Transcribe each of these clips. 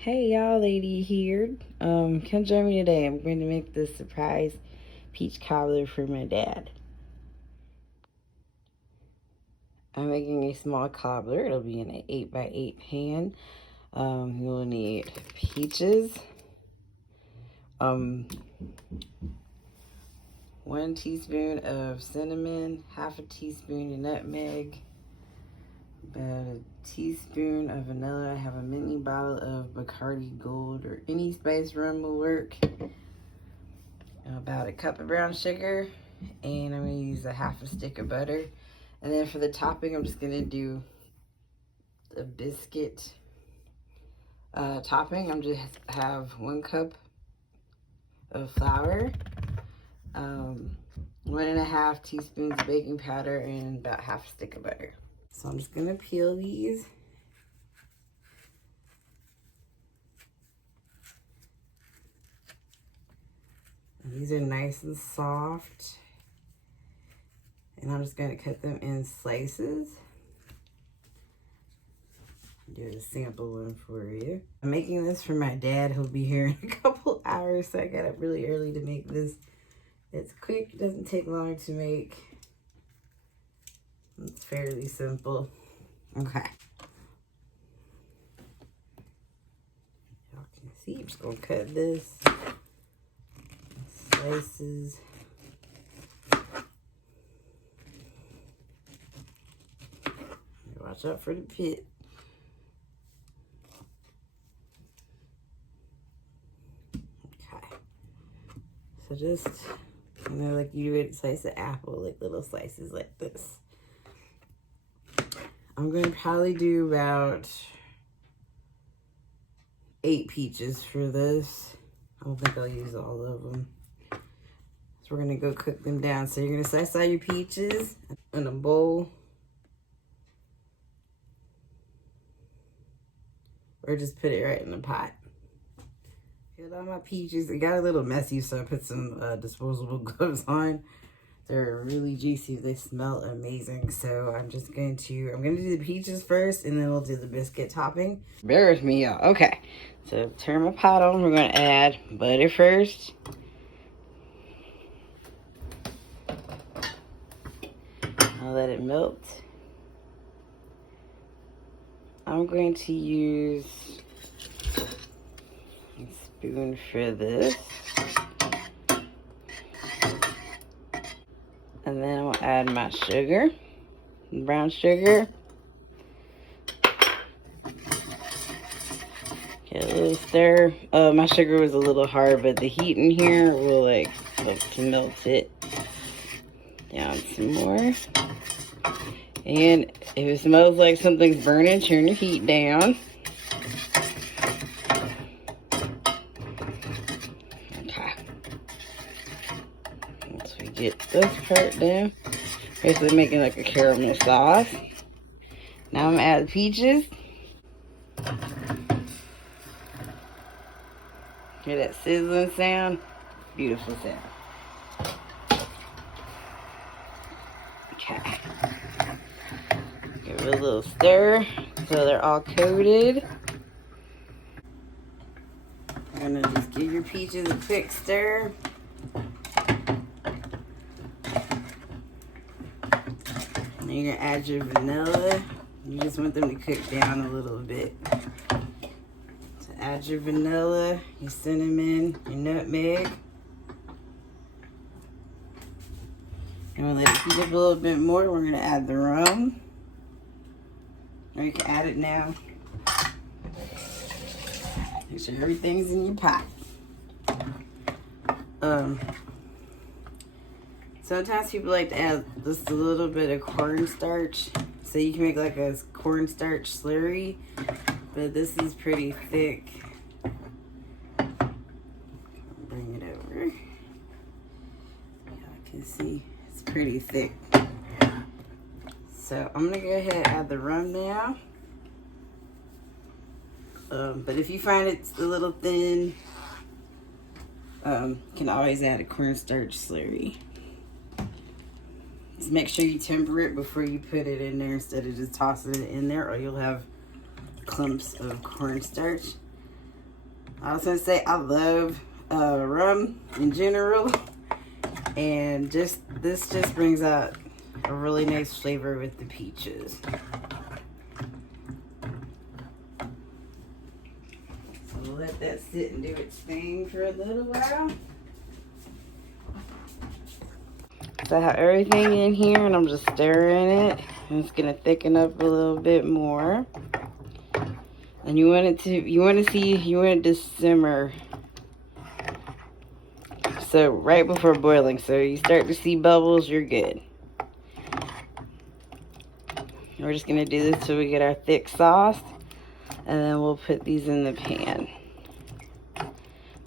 Hey y'all, lady here. Come join me today. I'm going to make this surprise peach cobbler for my dad. I'm making a small cobbler. It'll be in an 8x8 pan. You'll need peaches, 1 teaspoon of cinnamon, half a teaspoon of nutmeg, about a teaspoon of vanilla. I have a mini bottle of Bacardi Gold or any spice rum will work. About a cup of brown sugar, and I'm going to use a half a stick of butter. And then for the topping, I'm just going to do a biscuit topping. I'm just have 1 cup of flour, 1.5 teaspoons of baking powder, and about half a stick of butter. So I'm just going to peel these. These are nice and soft. And I'm just going to cut them in slices. Do a sample one for you. I'm making this for my dad. He'll be here in a couple hours, so I got up really early to make this. It's quick, it doesn't take long to make. It's fairly simple. Okay. Y'all can see, I'm just gonna cut this in slices. Watch out for the pit. Okay. So just, like you would slice an apple, like little slices like this. I'm going to probably do about 8 peaches for this. I don't think I'll use all of them. So we're going to go cook them down. So you're going to slice all your peaches in a bowl. Or just put it right in the pot. Peeled all my peaches. It got a little messy, so I put some disposable gloves on. They're really juicy. They smell amazing. So I'm going to do the peaches first, and then we'll do the biscuit topping. Bear with me, y'all. Okay. So turn my pot on. We're going to add butter first. I'll let it melt. I'm going to use a spoon for this. And then I'll add my sugar, brown sugar. Get a little stir. My sugar was a little hard, but the heat in here will help to melt it down some more. And if it smells like something's burning, turn your heat down. Okay. Once we get this part down, basically making like a caramel sauce. Now I'm gonna add the peaches. Hear that sizzling sound? Beautiful sound. Okay. Give it a little stir so they're all coated. You're gonna just give your peaches a quick stir. And you're gonna add your vanilla. You just want them to cook down a little bit. So add your vanilla, your cinnamon, your nutmeg. And we'll let it heat up a little bit more. We're gonna add the rum. Or you can add it now. Make sure everything's in your pot. Sometimes people like to add just a little bit of cornstarch, so you can make like a cornstarch slurry, but this is pretty thick. Bring it over. Y'all can see it's pretty thick. So I'm gonna go ahead and add the rum now. But if you find it's a little thin, you can always add a cornstarch slurry. Just make sure you temper it before you put it in there instead of just tossing it in there, or you'll have clumps of cornstarch. I was gonna say I love rum in general, and this just brings out a really nice flavor with the peaches. So we'll let that sit and do its thing for a little while. So I have everything in here, and I'm just stirring it, and it's gonna thicken up a little bit more. And you want it to simmer. So right before boiling, so you start to see bubbles, you're good. We're just gonna do this till we get our thick sauce, and then we'll put these in the pan.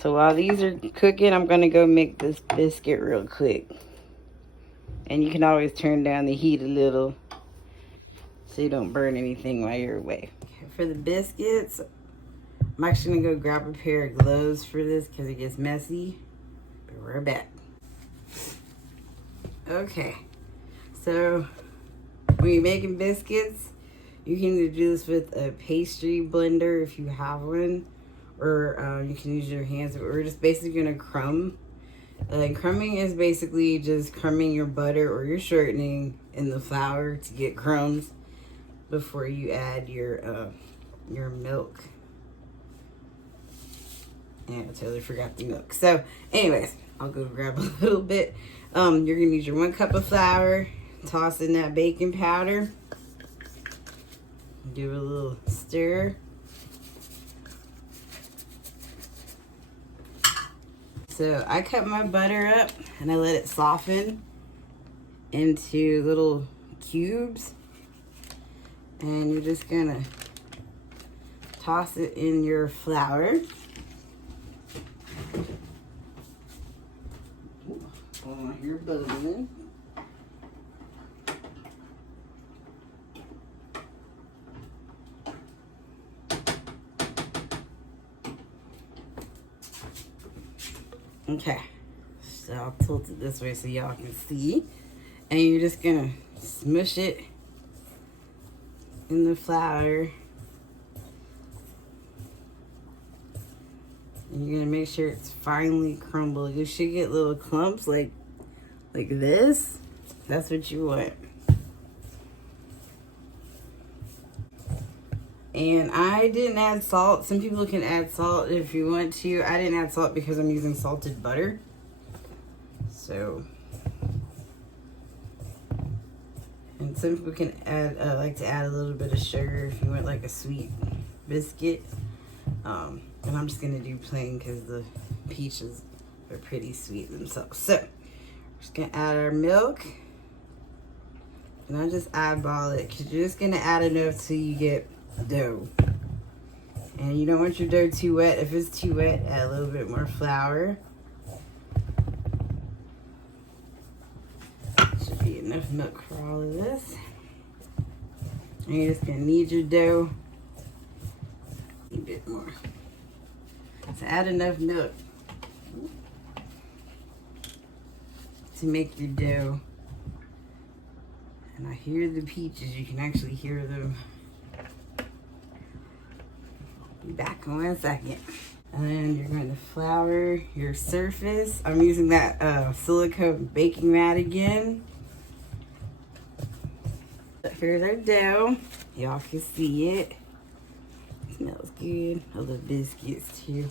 So while these are cooking, I'm gonna go make this biscuit real quick. And you can always turn down the heat a little so you don't burn anything while you're away. Okay, for the biscuits, I'm actually gonna go grab a pair of gloves for this because it gets messy. But we're back. Okay, so when you're making biscuits, you can either do this with a pastry blender if you have one, or you can use your hands. But we're just basically gonna crumb. Crumbing is basically just crumbing your butter or your shortening in the flour to get crumbs before you add your milk. Yeah, I totally forgot the milk. So, anyways, I'll go grab a little bit. You're gonna use your 1 cup of flour, toss in that baking powder, give it a little stir. So I cut my butter up and I let it soften into little cubes. And you're just gonna toss it in your flour. Oh, you're bubbling. Okay, so I'll tilt it this way so y'all can see. And you're just gonna smush it in the flour. And you're gonna make sure it's finely crumbled. You should get little clumps like this. That's what you want. And I didn't add salt. Some people can add salt if you want to. I didn't add salt because I'm using salted butter. So, and some people can add, like to add a little bit of sugar if you want like a sweet biscuit. And I'm just gonna do plain because the peaches are pretty sweet themselves. So, we're just gonna add our milk. And I just eyeball it because you're just gonna add enough till you get dough. And you don't want your dough too wet. If it's too wet, add a little bit more flour. Should be enough milk for all of this. And you're just gonna knead your dough a bit more. So add enough milk to make your dough. And I hear the peaches. You can actually hear them. Be back in 1 second. And then you're going to flour your surface. I'm using that silicone baking mat again. Here's our dough. Y'all can see it. It smells good. I love biscuits too.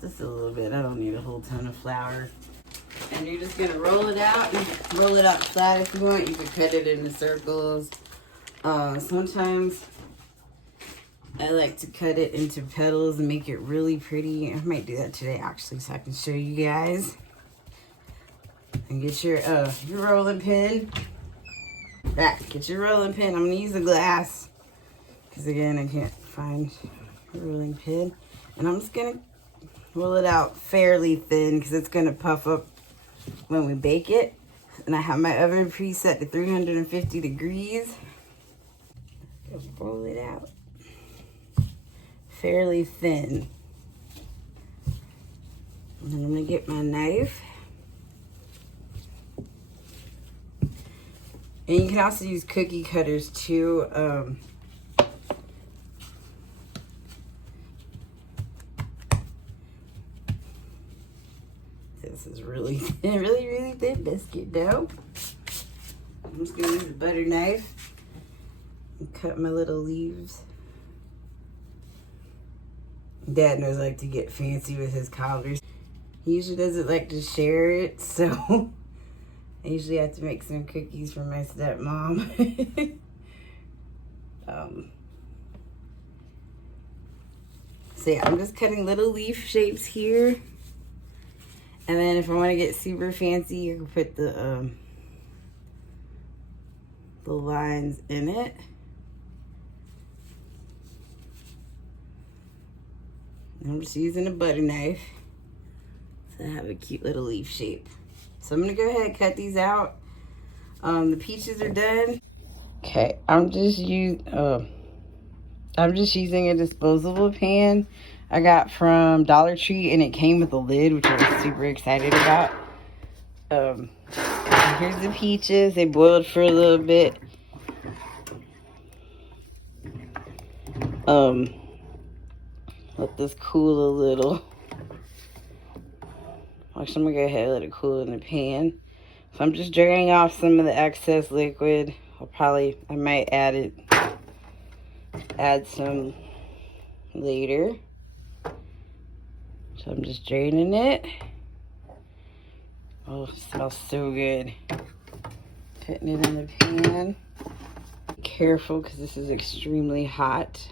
Just a little bit. I don't need a whole ton of flour. And you're just gonna roll it out and roll it out flat if you want. You can cut it into circles. Sometimes I like to cut it into petals and make it really pretty. I might do that today actually so I can show you guys. And get your rolling pin. Get your rolling pin. I'm gonna use a glass because again I can't find a rolling pin. And I'm just gonna roll it out fairly thin because it's gonna puff up when we bake it. And I have my oven preset to 350 degrees. Just roll it out fairly thin. And then I'm gonna get my knife. And you can also use cookie cutters too. really thin, really thin biscuit dough. I'm just gonna use a butter knife and cut my little leaves. Dad knows I like to get fancy with his cobblers. He usually doesn't like to share it, so I usually have to make some cookies for my stepmom. So yeah, I'm just cutting little leaf shapes here. And then if I want to get super fancy, you can put the lines in it. And I'm just using a butter knife to have a cute little leaf shape. So I'm gonna go ahead and cut these out. The peaches are done. Okay, I'm just using a disposable pan I got from Dollar Tree, and it came with a lid, which I was super excited about. Here's the peaches. They boiled for a little bit. Let this cool a little. Actually, I'm gonna go ahead and let it cool in the pan. So I'm just draining off some of the excess liquid. I might add some later. So I'm just draining it. Oh, it smells so good. Putting it in the pan. Be careful, because this is extremely hot.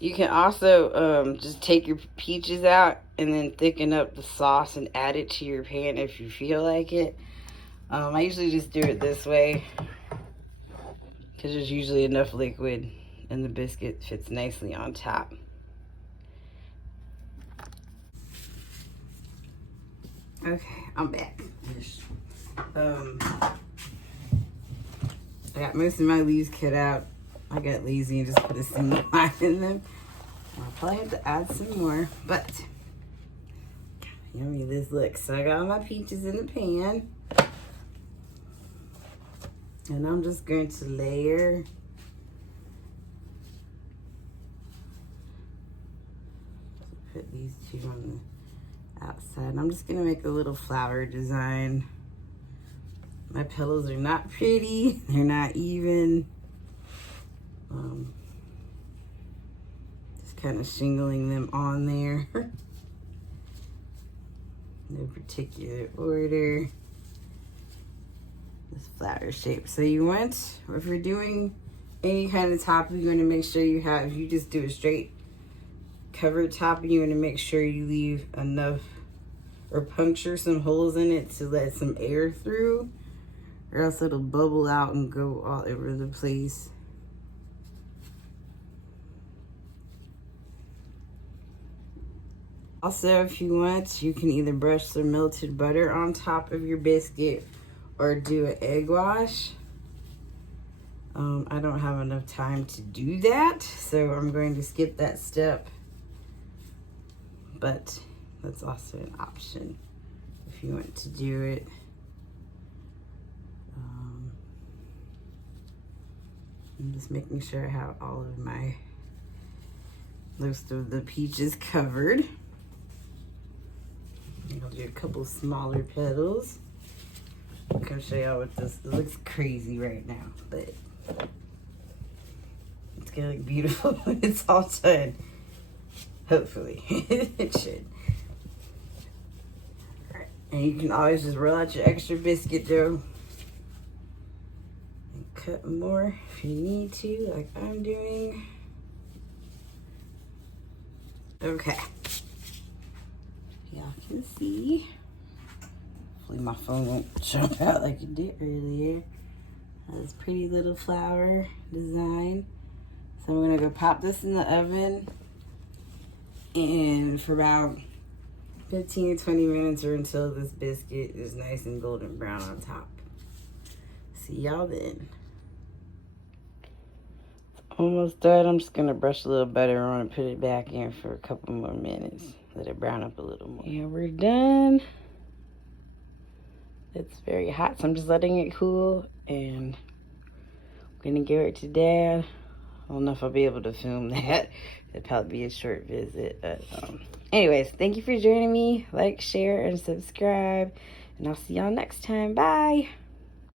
You can also just take your peaches out and then thicken up the sauce and add it to your pan if you feel like it. I usually just do it this way because there's usually enough liquid and the biscuit fits nicely on top. Okay, I'm back. I got most of my leaves cut out. I got lazy and just put a single line in them. I'll probably have to add some more, but yummy this looks. So I got all my peaches in the pan. And I'm just going to layer put these two on the outside. I'm just gonna make a little flower design. My petals are not pretty, they're not even. Just kind of shingling them on there. No particular order. This flower shape. So you want, if you're doing any kind of topping, you want to make sure you have, if you just do a straight covered topping, you want to make sure you leave enough or puncture some holes in it to let some air through, or else it'll bubble out and go all over the place. Also, if you want, you can either brush some melted butter on top of your biscuit or do an egg wash. I don't have enough time to do that, so I'm going to skip that step. But that's also an option if you want to do it. I'm just making sure I have all of most of the peaches covered. I'll do a couple smaller petals. I'm gonna show y'all what this, it looks crazy right now, but it's gonna look beautiful when it's all done. Hopefully, it should. All right, and you can always just roll out your extra biscuit dough and cut more if you need to, like I'm doing. Okay. Y'all can see. Hopefully my phone won't jump out like it did earlier. This pretty little flower design. So I'm gonna go pop this in the oven and for about 15 to 20 minutes, or until this biscuit is nice and golden brown on top. See y'all then. Almost done. I'm just gonna brush a little butter on and put it back in for a couple more minutes. Let it brown up a little more. And we're done. It's very hot, so I'm just letting it cool, and I'm gonna give it to Dad. I don't know if I'll be able to film that. It'd probably be a short visit. But anyways, thank you for joining me. Like, share, and subscribe. And I'll see y'all next time. Bye.